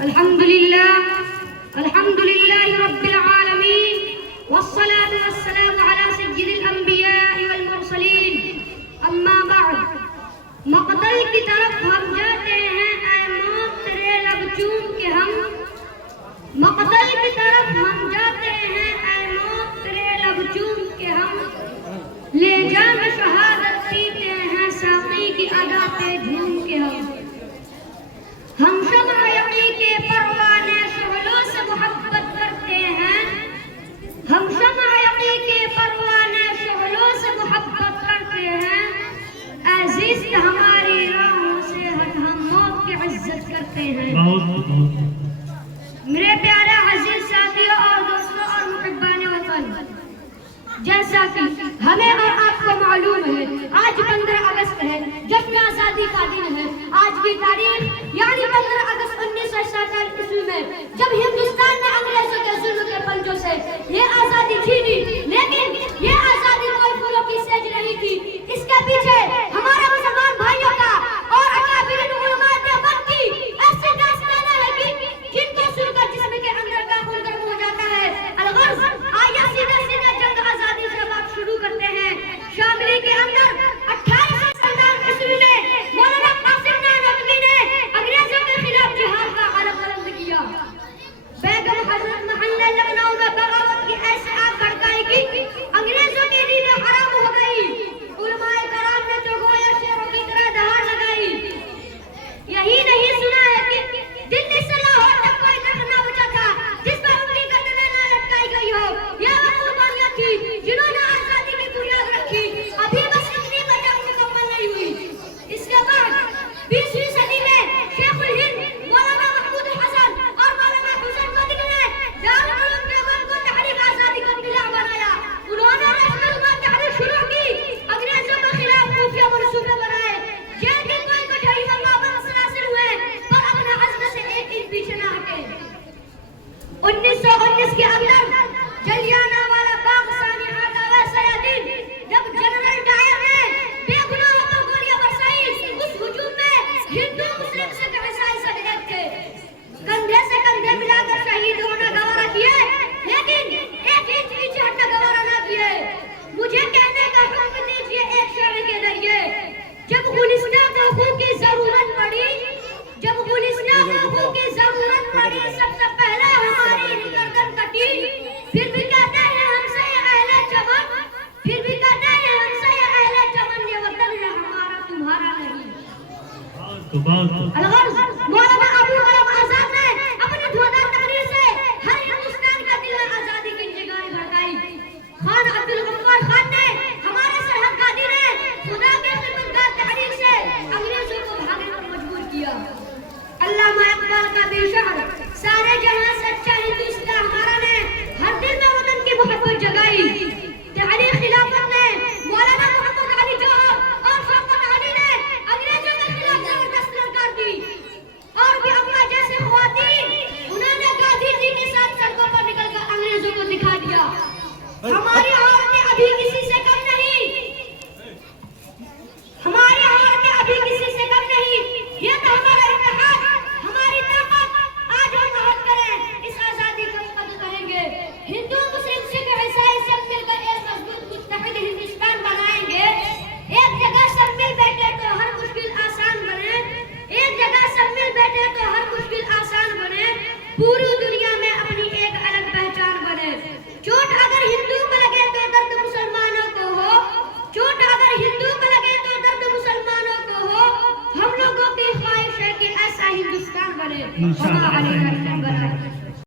الحمد لله رب العالمين والصلاة والسلام على سيد الأنبياء والمرسلين اما بعد مقتل کی طرف ہم جاتے ہیں اے موت تیرے لب چوم کے ہم مقتل کی طرف ہم جاتے ہیں اے موت تیرے لب چوم کے ہم لے جام شہادت پیتے ہیں ساقی کی ادا پہ جھوم کے ہم شمع یقی کے پروانے شعلوں سے محبت کرتے ہیں ہم شمع یقی کے پروانے شعلوں سے محبت کرتے ہیں عزیز ہماری راہوں سے ہٹ ہم موت کی عزت کرتے ہیں میرے پیارے عزیز ساتھیوں اور دوستوں اور محبان وطن جیسا کہ ہمیں اور آپ کو معلوم ہے آج 15 اگست ہے جشن آزادی کا دن ہے آج کی تاریخ یعنی 15 اگست 1947 عیسوی میں جب ہندوستان نے انگریزوں کے ظلم کے پنجوں سے یہ آزادی چھینی لیکن یہ آزادی کوئی پھولوں کی سیج نہیں تھی اس کے پیچھے ہمارے مسلمان بھائیوں کا اور اکابرین علماء دیوبند کی ایسی داستانیں لگی جن کو سن کر جسم کے اندر کا خون گرم ہو جاتا ہے الغرض آئیے سیدھے سیدھے جنگ آزادی سے بات شروع کرتے ہیں شاملی کے اندر 28 عیسوی میں مولانا قاسم نانوتوی نے انگریزوں کے خلاف جہاد کا علم بلند کیا بیگم حضرت محل لکھنؤ میں بغاوت کی ایسی آگ بھڑکائی کی انگریزوں کی نیندیں حرام ہو گئی علماء کرام نے جو گویا شیروں کی طرح دہاڑ لگائی یہی نہیں سنا ہے کہ دلی سے لاہور تک کوئی تک نہ بچا تھا جس پر ان کی گردنیں نہ لٹکائی گئی ہو یہ وہ قربانیاں تھی جنہوں نے آزادی کی بنیاد رکھی ابھی بس اتنی میں جنگ مکمل نہیں ہوئی اس کے بعد 20ویں صدی میں شیخ الہند مولانا محمود حسن اور مولانا حسین مدنی نے دارالعلوم دیوبند کو تحریک آزادی کا قلعہ بنایا انہوں نے نیشنل میں تحریک شروع کی انگریزوں کے خلاف خفیہ منصوبے بنائے جیل کی کوئی کچہری میں پابند سلاسل ہوئے پر اپنے عزم سے ایک انچ پیچھے نہ ہٹے 1919 کے اندر جلیانہ والا باغ سانحات ویسا دن جب جنرل ڈائر نے بے گناہوں پر گولیاں برسائی اس ہجوم میں ہندو مسلم سکھ عیسائی سب ایک تھے کندھے سے کندھے ملا کر شہید ہونا گوارا کیے لیکن ایک انچ پیچھے ہٹنا گوارا نہ کیے مجھے کہنے کا حکم دیجیے ایک شعر کے ذریعے جب گلستہ کوکھوں کی ضرورت پڑی جب گلستہ کوکھوں کی ضرورت پڑی سب سے پہلے ہماری گردن کٹی پھر بھی کہتے ہیں ہم سے یہ اہل چمن پھر بھی کہتے ہیں ہم سے یہ اہل چمن یہ وطن ہے ہمارا تمہارا نہیں الغرض مولانا ابو غلام آزاد نے اپنی دھودار تقریر سے ہر ہندوستان کا دل میں آزادی کی انجگاری بھڑکائی خان عبدالغفار خان نے ہمارے سرحد قادی نے خدا کے خدمتگار تحریک سے انگریزوں کو بھاگنے پر مجبور کیا علامہ اقبال کا بھی شعر سارے جہاں سچا ہندوستان ہمارا نے ہر دل میں وطن کی محبت جگائی تحریک خلافت نے مولانا محمد علی جوہر اور شوکت علی نے انگریزوں کے خلاف زبردست للکار دی اور بھی اپنا جیسے خواتین انہوں نے گاندھی جی کے ساتھ سڑکوں پر نکل کر انگریزوں کو دکھا دیا ہماری عورتیں ابھی کسی سے کم نہیں ہماری عورتیں ابھی کسی سے کم نہیں یہ تو ہمارا اتحاد ہماری طاقت آج ہم عہد کریں اس آزادی کا قتل کریں گے ہندو مسلم سکھ عیسائی سب مل کر ایک مضبوط متحد ہندوستان بنائیں گے ایک جگہ سب مل بیٹھے تو ہر مشکل آسان بنے ایک جگہ سب مل بیٹھے تو ہر مشکل آسان بنے پوری دنیا میں اپنی ایک الگ پہچان بنے چوٹ اگر ہندو کو لگے تو درد مسلمانوں کو ہو چوٹ اگر ہندو کو لگے تو درد مسلمانوں کو ہو ہم لوگوں کی خواہش ہے کہ ایسا ہندوستان بنے